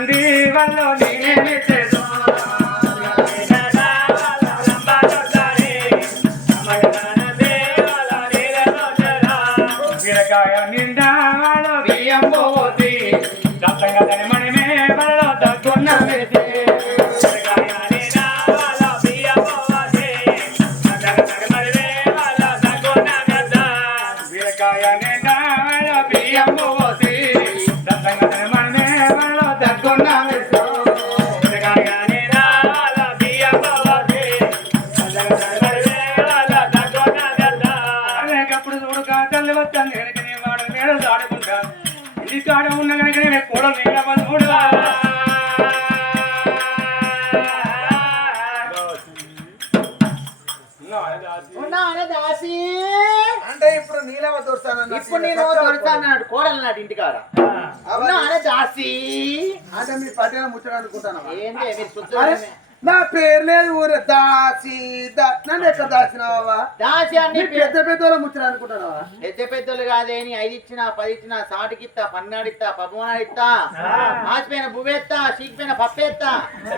నంది వల్ల నేనే అనేకప్పుడు చూడక తల్లి వచ్చాను వెనకనే వాడు మేడ దాడుకుంటా. ఇది కాడ ఉన్న కనుకనే కూడా దాసి. అంటే ఇప్పుడు నీలవ దొరుకుతానన్న ఇప్పుడు నేను దొరుకుతాను కోడలు నాటి ఇంటికాడ. ఉన్నా అనే దాసి. అంటే మీ పట్టిన ముచ్చట అనుకుంటాను ఏంటి మీరు నా పేరు లేదు ఊరే. దాసి నన్ను ఎక్కడ దాచినావా దాసి అన్ని నీ పెద్ద పెద్ద ముచ్చట అనుకుంటున్నావా? పెద్ద పెద్దలు కాదేని ఐదు ఇచ్చిన పది ఇచ్చిన సాటికిత్తా పన్నాడిత్తా పద్మనాడిత్తా ఆచిపోయిన బువ్వెత్తా చీకిపోయిన పప్పెత్తా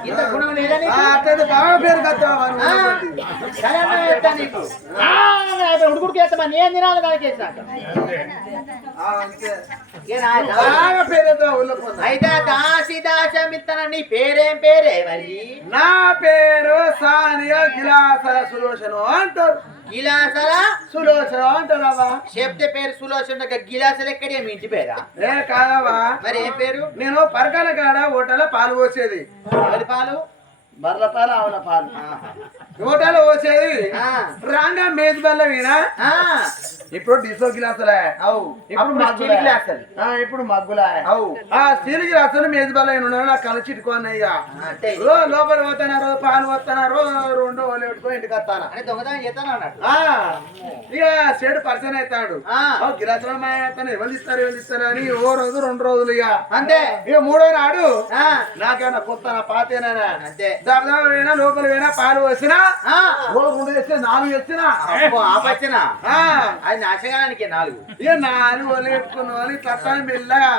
ఇంత గుణం లేదా ఆ, నీకు? అట్లయితే బాగా పేరు కట్టావా సరే వేస్తా నీకు. ఉడుకుడికి వేస్తా నేను తినాలి దానికి. అయితే దాసి దాసమిత్తన నీ పేరేం పేరే మరి? నా పేరు సానియా గిలాసల సులోచన అంటారు. గిలాసల? సులోచన అంటారావా చెప్తే పేరు సులోచన గిలాసలు ఎక్కడే మీ ఇంటి పేరా? ఏ కాదవా మరి ఏం పేరు? నేను పరకాల కాడ హోటల్లో పాలు పోసేది. ఎవరి పాలు? బర్ల పాలు ఆవుల పాలు. పోసేది ఆ, రాంగా మేజ్ బల్ల వీనా ఆ, ఇప్పుడు డిసో గిలాసులే. అవు. ఇప్పుడు. స్టీల్ గ్లాసులు. ఆ, ఇప్పుడు మగ్గులే. అవు. ఆ స్టీల్ గ్లాసులు మేజ్ బల్ల ఉన్నాడు నాకు కళ్ళు రో లోపల పోతున్నారు పాలు పోతున్నారు రెండు ఓళ్ళు పెట్టుకొని ఇంటికి వస్తాను అంటే దొంగతనం చేస్తాను అన్నట్టు ఆ, ఇక సేడు పర్సన్ అవుతాడు. ఆ. గిలాసులు మాయతాను ఎవరు ఇస్తారు ఎవరు ఇస్తారు అని ఓ రోజు రెండు రోజులు ఇక. అంతే. ఇక మూడో నాడు ఆ, నాకేనా కొత్త పాతేనా? అంతే. లోపల పోయినా పాలు వచ్చినా ఆ, ఓ రెండు వేస్తే నాలుగు వచ్చినా ఆపచ్చిన అది నాశగానికి నాలుగు. ఇక నాలుగు వాళ్ళు పెట్టుకున్న వాళ్ళు తట్టాన్ని మెల్లగా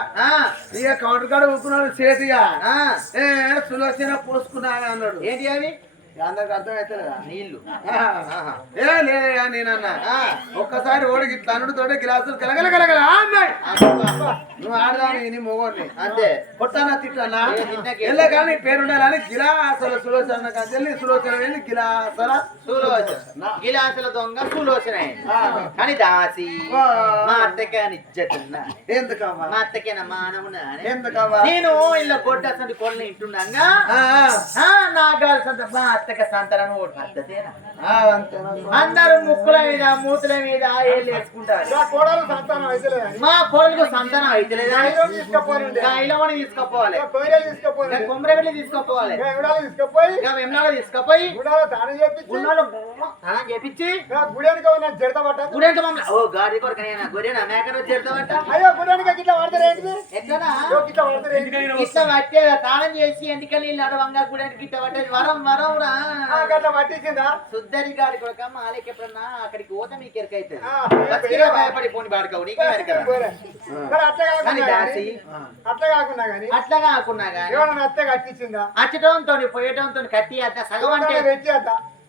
ఇక కౌంటర్ కాడ ఊపుకున్నాడు చేతిగా ఏ సులోచన పోసుకున్నా అన్నాడు. ఏంటి అవి అందరికి అర్థమవుతుందా నీళ్ళు ఏ లేదయ్యా నేనన్నా ఆ, ఒక్కసారి ఓడికి తనుడు గిలాసులు గ్లాసులు కలగల కలగల అన్నాయి నువ్వు ఆడదాని నీ మొగోని అంతే కొట్టానా తిట్టానా ఎల్ల కానీ పేరుండాలని గిలాసల సులోచన కాదు సులోచన అయింది గిలాసల సులోచన గిలాసుల దొంగ సులోచన అయింది. కానీ దాసి మా అత్తకి అని ఇజ్జతున్నా ఎందుకవ్వా మా అత్తకి మానవున మానవునా నేను ఇలా కొట్టేసంటి కొడలు ఇంటున్నాగా ఆ, ఆ. నా అత్తకి సంతానం ఓటు? అందరూ ముక్కుల మీద మూతుల మీద ఏళ్ళు వేసుకుంటారు. కోడలు సంతానం అయితే మా కోళ్ళకు సంతానం అయితే లేదా. తీసుకపోనండి. ఇలవని తీసుకుపోవాలి. కొమ్మరవెల్లి తీసుకుపోవాలి. తీసుకపోయి తీసుకుపోయి దానం స్నానం చేపించి. గుడానికి ఉన్న జడత పట్ట. గుడెంక మమ్మల్ని ఓ గాడి కొరకనేనా గొర్రెనా మేకను చేరుతామంట అయ్యో గుడానికి ఇట్లా పడతారు ఏంటిది ఎట్లనా? ఇట్లా పడతారు ఏంటిది ఇట్లా పట్టే స్నానం చేసి ఎందుకని నీళ్ళు అడవంగా గుడానికి ఇట్లా పట్టేది? వరం వరం రా. ఆ, గట్ల పట్టించిందా? సుద్దరి గాడి కొరక మాలకి ఎప్పుడన్నా అక్కడికి పోతే మీకు ఎరకైతే ఆ, బతికిరా భయపడి పోని బాడుకోవు నీకే అట్లా కాకుండా దాసి? గానీ, అట్లా కాకుండా అట్లా గానీ? ఏమన్నా అత్తే కట్టించిందా? అచ్చటంతో పోయటంతో కట్టి అద్దా సగం అంటే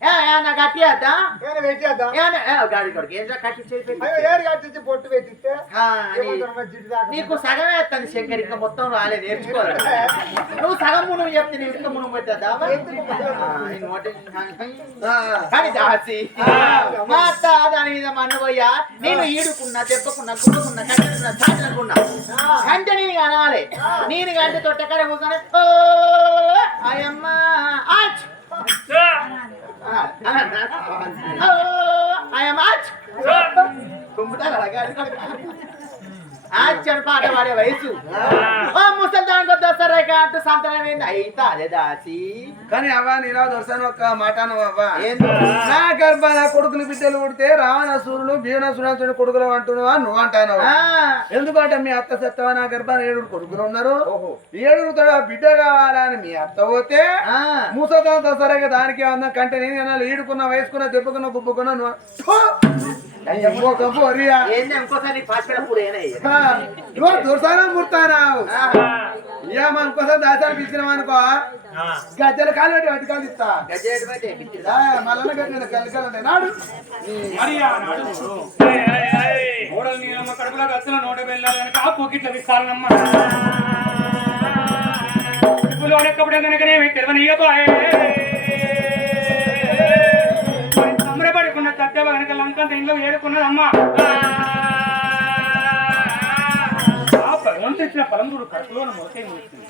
ఏమన్నా పెట్టేద్దా ఏ, ఏమన్నా కట్టి అద్దా ఏమైనా పెట్టేద్దా ఏమన్నా గాడి కొరకు ఏం కట్టి చేసి ఏడు కట్టించి పొట్టు పెట్టిస్తే నీకు సగమే వస్తుంది శంకర్ ఇంకా మొత్తం రాలే నేర్చుకోవాలి. నువ్వు సగం మునుగు చెప్తే నేను ఇంకా మునుగు పెట్టద్దా? కానీ దాసి. మా అత్త దాని మీద మన్నుపోయా నేను ఈడుకున్నా తెప్పకున్నా గుడ్డుకున్నా కట్టుకున్నా చాటుకున్నా అంటే నేను అనాలి. నేను గంట తొట్టెక్కడ కూర్చొని ఓ అయ్యమ్మ ఆచ్. ఆ, అన్నా. ఓ అయ్యమ్మ ఆచ్ కుంపుతారు అలాగే ఆచని పాట పాడే వయసు ఓ ముసలి దానికి వద్దొస్తారా అటు సంతానం ఏంది అయితే అదే దాసి. కానీ అవ్వా నేను దొరసాను ఒక మాట అవ్వా. నా గర్భాన కొడుకులు బిడ్డలు పుడితే రావణాసురుడు భీమనాసురుడు కొడుకులు అంటున్నావా? నువ్వు అంటాను ఆ, ఎందుకంటే మీ అత్త సత్తవా? నా గర్భాన ఏడుగురు కొడుకులు ఉన్నారు. ఏడుగురు బిడ్డ కావాలని మీ అత్త పోతే ఆ. ముసతో దసరాగా దానికి అన్న కంటే నేను అనాలి ఈడుకున్న వయసుకున్న దెబ్బకున్న గుబ్బకున్న నువ్వు నువ్వు దుర్సానం ముడతానావు. ఇక మన కోసం దాచాలు పిలిచినాం అనుకో. గజ్జల కాలు పెట్టి వట్టి కాలు ఇస్తా మళ్ళీ గట్టిన నాడు. నీళ్ళమ్మ కడుపులో నోట ఆ పొకిట్ల విస్తారనమ్మ కడుపులో సత్యవ కనుక లంకంత ఇంట్లో ఏడుకున్నదమ్మా ఆ భగవంతు ఇచ్చిన ఫలం చూడు కడుపులో మొలకే మూసింది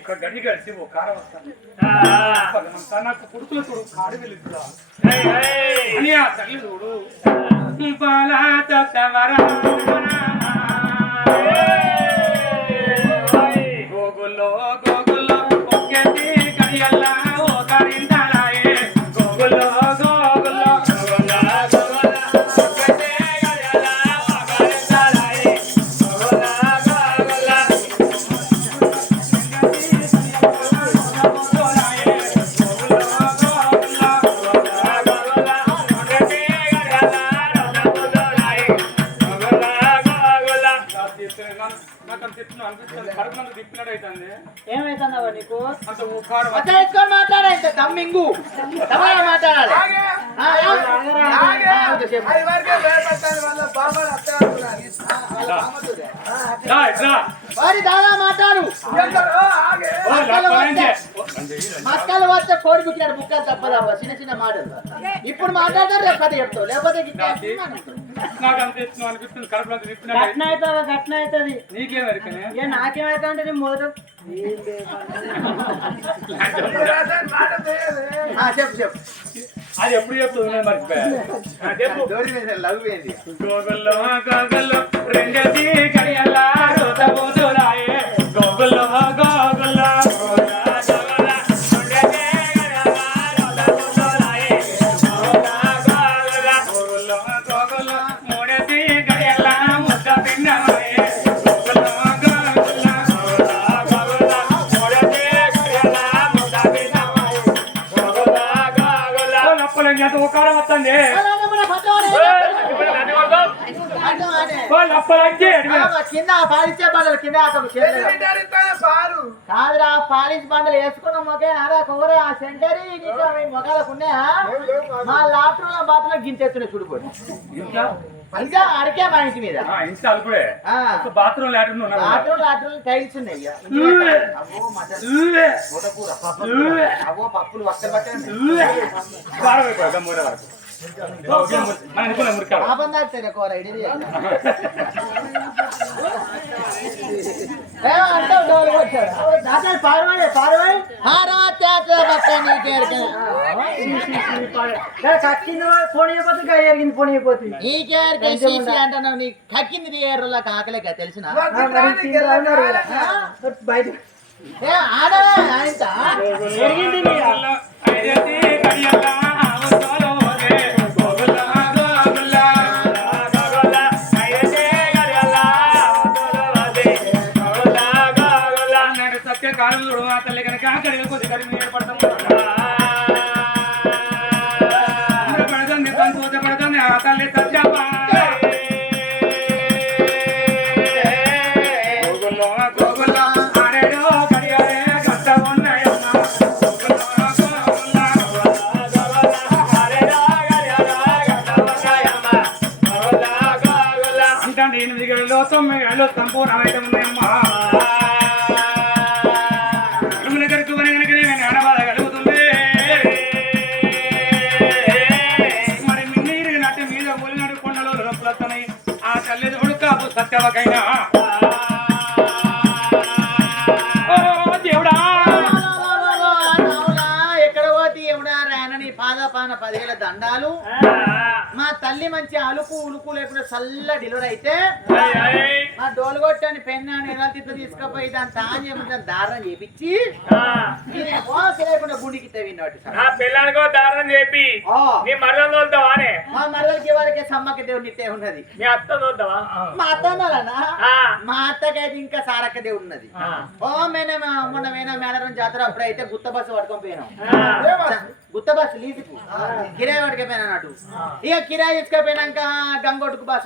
ఒక గడి గడిచి ఓ కారం వస్తాను నాకు కొడుకుల చూడు కాడు అని ఆ తల్లి చూడు. భయపడతాను వాళ్ళ బాబాలు అత్త అంటున్నారు. వారి దాదా మాట్లాడు. మక్కలు వస్తే కోడి పుట్టినాడు ముక్కలు తప్పదవ్వ చిన్న చిన్న మాటలు. ఇప్పుడు మాట్లాడతారు రేపు కథ చెప్తావు. లేకపోతే ఘటన అవుతుంది ఘటన అవుతుంది? ఇక నాకేమైతే అంటే నేను మొదట చెప్పు చెప్పు. అది ఎప్పుడు చెప్తుంది? నేను మర్చిపోయా. ఆ, చెప్పు. డోరీ మీద లవ్ ఏంది గోగుల్లో గోగుల్లో కడియల్లా రోతబోతురాయే గోగుల్లో గోగుల్లో. కింద పాలిచ్చే బండలు కింద పాలు. కాదురా పాలిష్ బండలు వేసుకున్న మొకే ఆరా కొవ్వరా ఆ సెంటరీ అవి మొగాలకు ఉన్నాయా? మా లాట్రూమ్లో బాత్రూమ్ గింతెత్తున్నా చూడుకోండి ఇంట్లో ఇంకా? అడికే మా ఇంటి మీద. బాత్రూమ్ లాట్రిన్ ఉన్నాను లాట్రూమ్ లాట్రూమ్ టైల్స్ ఉన్నాయి. అవ్వో మటన్ తోటకూర, పప్పులు. అవ్వో పప్పులు అంటున్నావు నీ కక్కింది ఏరులా కాకలేక తెలిసిన బయట ఏ ఆడవే అంటే ఎనిమిది గడిలో తొమ్మిది గడిలో సంపూర్ణమైతే ఉన్నాయమ్మా సత్యవకైనా దేవుడా ఎక్కడ పోతే ఎవడా రానని పాదపాన పదివేల దండాలు. మంచి అలుపు ఉలుపు లేకుండా చల్ల డెలివరీ అయితే మా డోలు కొట్టని పెన్న ఎలా తిప్ప తీసుకుపోయి దాని తాను ఏమంటే దారం చేపించి లేకుండా గుడికి తవ్వినట్టు నీ తోలుతావానే మా మరలకి వాళ్ళకి సమ్మక్క దేవుడిని ఇట్టే ఉన్నది. మీ అత్త తోలుతావా? మా అత్త. మా అత్తకైతే ఇంకా సారక్క దేవుడు ఉన్నది. ఓ మేనే మొన్న పోయినా మేనరం జాతర అప్పుడైతే గుత్త బస్సు పట్టుకొని పోయినాం? గుత్త బస్సు లీజుకు. కిరాయి పట్టుకపోయినా అన్నట్టు ఇక కిరాయి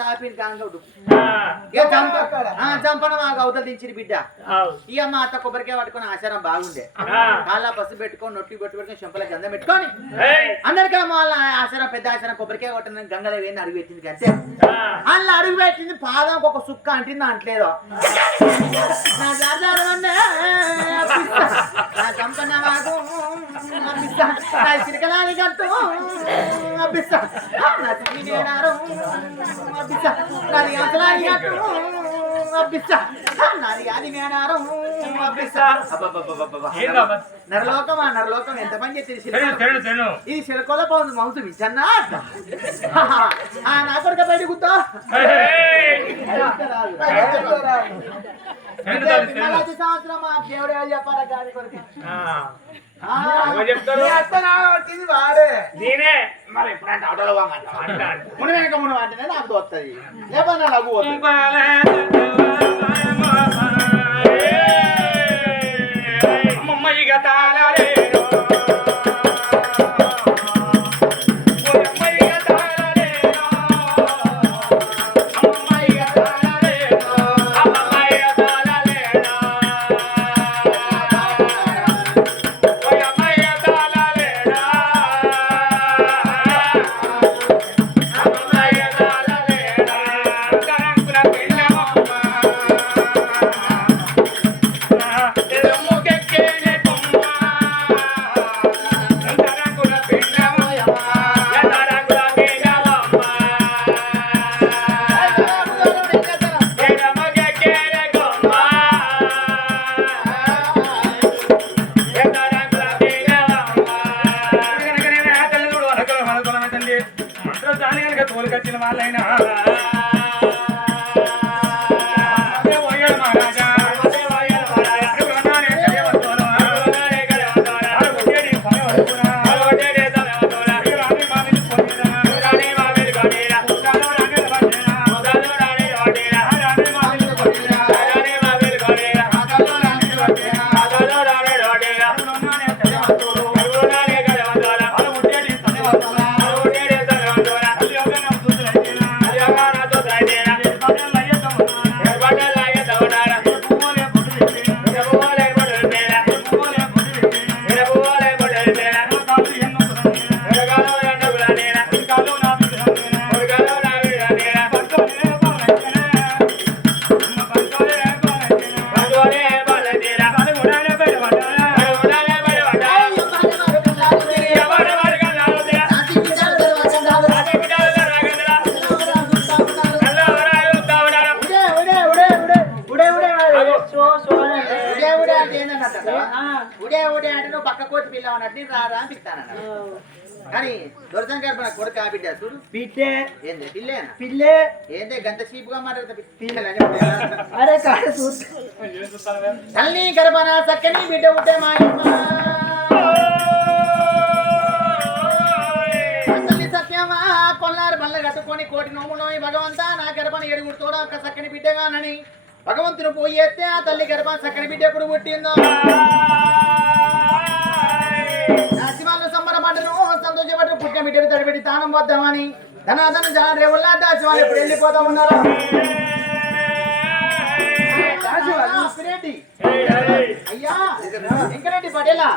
ఆపింది గంగొట్టుకు ఇక చంప ఆ, చంపన మాకు అవతల దించింది బిడ్డ. ఇక మా అత్త కొబ్బరికాయ పట్టుకొని ఆచారం బాగుండే. కాళ్ళ బస్సు పెట్టుకొని నొట్టి కొట్టి పెట్టుకొని చెంపల గంధం పెట్టుకొని. అందరికీ వాళ్ళ ఆచారం పెద్ద ఆచారం కొబ్బరికాయ కొట్టిన గంగలో వేని అడుగు పెట్టింది అంతే వాళ్ళ అడుగు పెట్టింది పాదం ఒక సుక్క అంటింది అంటలేదు. నా చంపన మాకు నరలోకమా నరలోకం ఎంత పని చేసి తెలు తెలు తెలు ఇది చిరకొల బాగుంది మౌసు విచ్చన్నా ఆ నా కొడుక బయట కూర్చో సంవత్సరం మా దేవుడే చెప్పారా గాడి కొడుకు ఆ, ఎవరు చెప్తారు నీ అత్త నా వచ్చింది వాడే నేనే మరి ఎప్పుడంటే ఆటోలో వాంగంట అంటాడు ముని వెనక ముని అంటేనే నాకు వస్తుంది లేకపోతే నాకు పోతుంది కానీ దొరసం గారు మన కొడుకు ఆ బిడ్డ చూడు. బిడ్డే ఏంది? పిల్లేనా పిల్లే. ఏందే? గంట చీపుగా మాట్లాడతా పిల్లలని అరే కాదు చూస్తా. తల్లి గర్భన చక్కని బిడ్డ ఉంటే మా సత్యమా? కొల్లారు బల్ల కట్టుకొని కోటి నోము నోయి భగవంతా నా గర్భన ఏడుగురు తోడ ఒక చక్కని బిడ్డగానని భగవంతుడు పోయి ఎత్తే ఆ తల్లి గర్భం చక్కని బిడ్డ ఎప్పుడు పుట్టిందో? బిడ్డను తడిపెట్టి తానం పోద్దామని ధనాధన జన రేవుల్లా దాసివాళ్ళు ఇప్పుడు వెళ్ళిపోతా ఉన్నారు? అయ్యా. వెంకరెడ్డి. పడేలా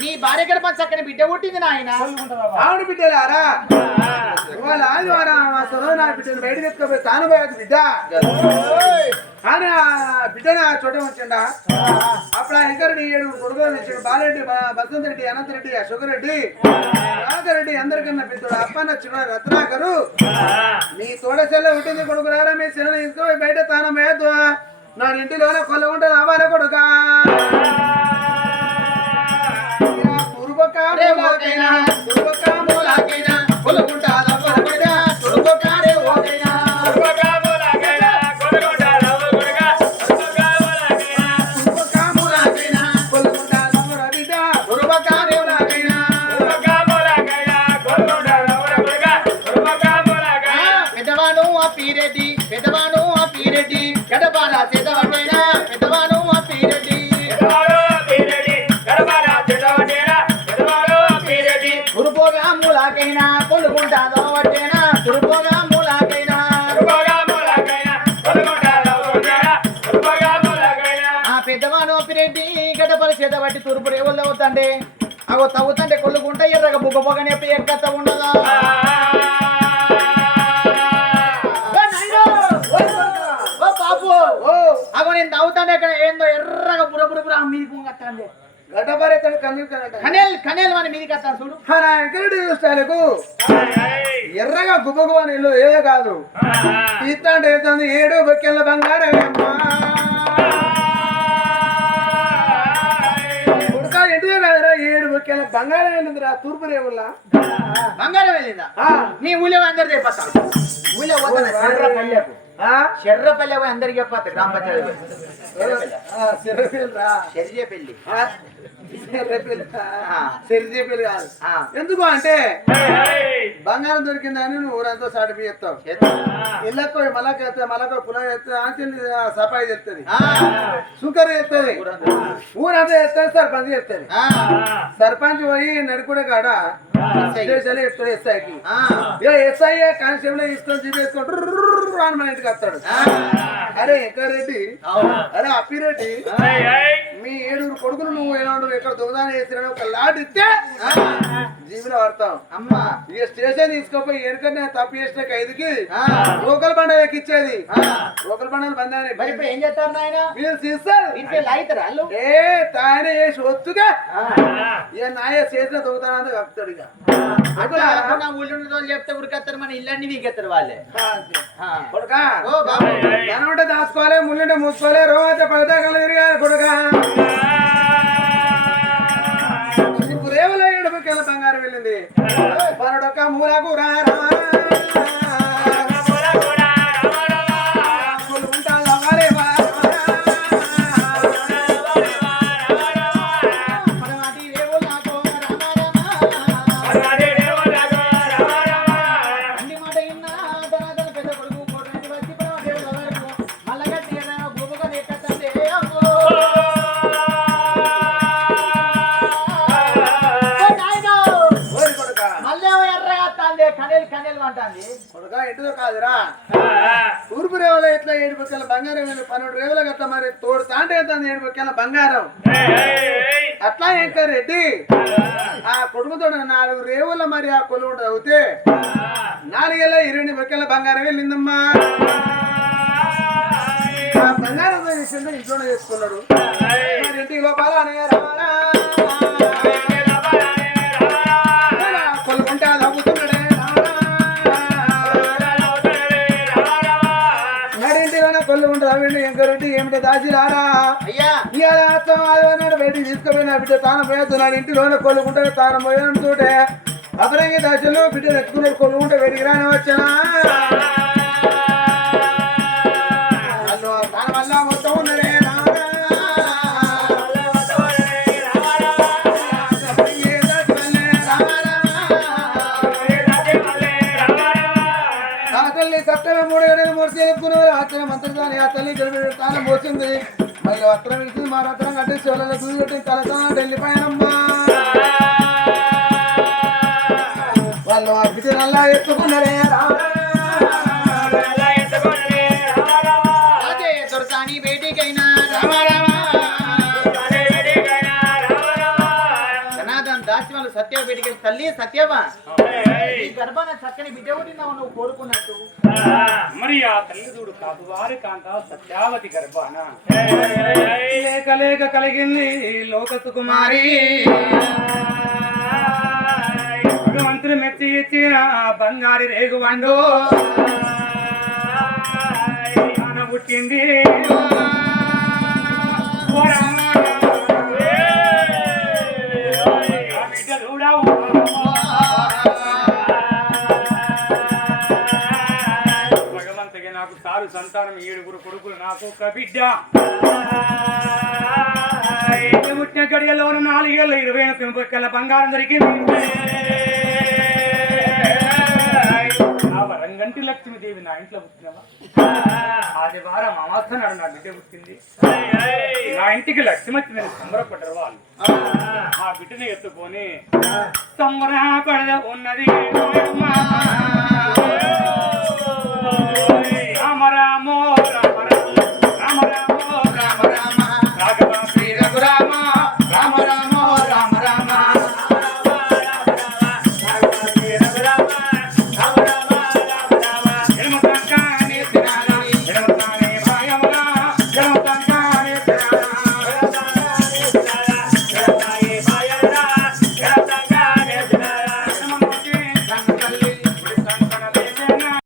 నీ భార్య గర్భం చక్కని బిడ్డ పుట్టింది నాయన. ఆవిడ బిడ్డలారా. వాళ్ళ ఆదివారం బిడ్డను బయట తెచ్చుకోపోయి తాను పోయాక బిడ్డ. కానీ ఆ బిడ్డని ఆ చోట వచ్చిండా అప్పుడు ఆ వెంకరెడ్డి ఏడు కొడుకులు తెచ్చాడు. బాలరెడ్డి బసంత్ రెడ్డి అనంత్ రెడ్డి అశోక్ రెడ్డి రాఘరెడ్డి అందరికన్నా పెద్దోడు. అప్పన్న చిన్న రత్నాకరు. నీ తోడసెల్ల ఉంటుంది కొడుకులారా మీ చిన్న తీసుకుపోయి బయట తాను పోయద్దు నా ఇంటిలోనే కొల్ల ఉంటే రావాల కొడుకా. రే ఓకైనా, తురుకొక్క మూలాకైనా, ఆ పీరెడ్డి పెద్దవాడు ఆ పీరెడ్డి గడపాల సిద్ధవటైనా పెద్దవాడు ఆ పీరెడ్డి తురుపోగా మూలాకైనా కొలుకుంటాదో వట్టేనా తురుపోగా మూలాకైనా ఆ పెద్దవాడు పిరెడ్డి గడపల చేతబట్టి తూర్పు రేవులు అవుతండి. అగో తవ్వుతంటే కొల్లుకుంటే ఎర్రగా బుగ్గ బొగ నెప్పి ఎక్కత్త ఉండదా తవ్వుతానే ఇక్కడ ఏందో ఎర్రగా బుర్ర బుర్ర బుర్ర మీది పొంగత్తాంది గడ్డపారేతాడు కన్నీరు కనేల్ కనేల్ అని మీదికి వస్తాను చూడు. వెంకరెడ్డి చూస్తాలకు ఎర్రగా గుబ్బగుబ నీళ్ళు ఏదో కాదు. తీస్తాంటే ఏతుంది ఏడు బొక్కెళ్ళ బంగారం ఉడక ఎంటిదే కాదురా? ఏడు బొక్కెళ్ళ బంగారం ఏంటిదిరా తూర్పు రేవుల్లా? బంగారం వెళ్ళిందా నీ ఊళ్ళో అందరు చెప్పేస్తా ఊళ్ళో పోయి అందరికి చెప్పేస్తా గ్రామ పంచాయతీ కాదు. ఆ. ఎందుకు అంటే బంగారం దొరికిందని నువ్వు ఊరంతా సాటి చేస్తావు ఇళ్ళకు మలక ఎత్తే మలక పుల ఎత్తే ఆంచెల్లి సఫాయి చెప్తుంది ఆ. సుకర్ చెప్తుంది ఊరంతా. చేస్తుంది సర్పంచ్ చెప్తుంది ఆ. సర్పంచ్ పోయి నడుకుడే కాడ ఎస్ఐకి ఎస్ఐ కానిస్టేబుల్ తీసుకొని మన ఇంటికి వస్తాడు అరే ఎక్కారెడ్డి అరే అప్పిరెడ్డి మీ ఏడుగురు కొడుకులు నువ్వు ఏనాడు ఎక్కడ దొంగదానం చేసిన ఒక లాట్ ఇస్తే జీవిలో పడతాం అమ్మా. ఇక స్టేషన్ తీసుకోపోయి ఎనకనే తప్పు చేసిన. లోకల్ బండ ఎక్కిచ్చేది. ఆ. లోకల్ బండలు బందాని. మరి ఇప్పుడు ఏం చేస్తారు నాయన? మీరు తీస్తారు వాళ్ళు ఏ తానే వేసి వస్తుగా ఆ. ఇక నాయ చేసిన దొంగతనాన్ని కప్పుతాడు ఇక. ఊళ్ళో వాళ్ళు చెప్తే ఉరికెత్తారు మన ఇల్లన్నీ వీకెత్తారు వాళ్ళే. ఆ. కొడుకా. దాచుకోవాలి ముళ్ళుంటే మూసుకోవాలి రోజు పడితే కళ్ళు తిరిగాలి కొడుకా. దేవుల ఏడుపు ఏడుపుకెళ్ళ బంగారం వెళ్ళింది. పనుడొక్క మూలకు రారా ఎటుదో కాదురా? తూర్పు రేవులో ఎట్లా ఏడు బొక్కల బంగారం పన్నెండు రేవుల గట్ల మరి తోడు తాంటే ఎంత ఏడు బొక్కల బంగారం? అట్లా ఇంకా రెడ్డి? ఆ కొడుకుతో నాలుగు రేవుల మరి ఆ కొలువు అవుతే? నాలుగేళ్ళ ఇరవై బొక్కల బంగారం వెళ్ళిందమ్మా. ఆ బంగారం విషయంలో ఇంట్లోనే చేసుకున్నాడు. మరి ఇంటికి లోపల అనగా అవి ఎంకరెడ్డి ఏమిటో దాచి రారా? అయ్యా! ఇవాళ అర్థం ఆదివారం బయటికి తీసుకుపోయిన బిడ్డ తాను పోయేస్తున్నాడు ఇంటిలోనే కొల్లుకుంటాడు తాను పోయేంటుంటే అతనికి దశలో బిడ్డ ఎత్తుకున్నాడు కొల్లుకుంటే వెడికి రాని వచ్చానా ఏడు మూడు చెప్పుకున్నారు ఆ తల్లి మంత్రి తాను పోసింది. మళ్ళీ వస్త్రం ఇచ్చి మా రత్నం కట్టి శివలలో దూది కట్టి తలతో వెళ్ళిపోయానమ్మా వాళ్ళు ఆ నల్లా ఎత్తుకున్నారే. అదే దొరసాని బేటికైనా తల్లి సత్యవా ఈ గర్భాన చక్కని బిడ్డ నువ్వు కోరుకున్నట్టు. మరి ఆ తల్లి చూడు కాదువారి కాంత సత్యావతి గర్భాన. లేక లేక కలిగింది లోక సుకుమారి. భగవంతుని మెచ్చి ఇచ్చిన బంగారి రేగు వండు. ఆన పుట్టింది. సంతానం ఏడుగురు కొడుకులు నాకు ఒక బిడ్డ. పుట్టిన గడియలో నాలుగేళ్ళ ఇరవై పెంపొక్కల బంగారం దొరికింది. ఆ వరంగంటి లక్ష్మీదేవి నా ఇంట్లో పుట్టినవా? ఆదివారం అమాస నాడు నా బిడ్డ పుట్టింది. నా ఇంటికి లక్ష్మి వచ్చిందని సంబరపడ్డారు వాళ్ళు. ఆ బిడ్డని ఎత్తుకొని సంబరపడ ఉన్నది.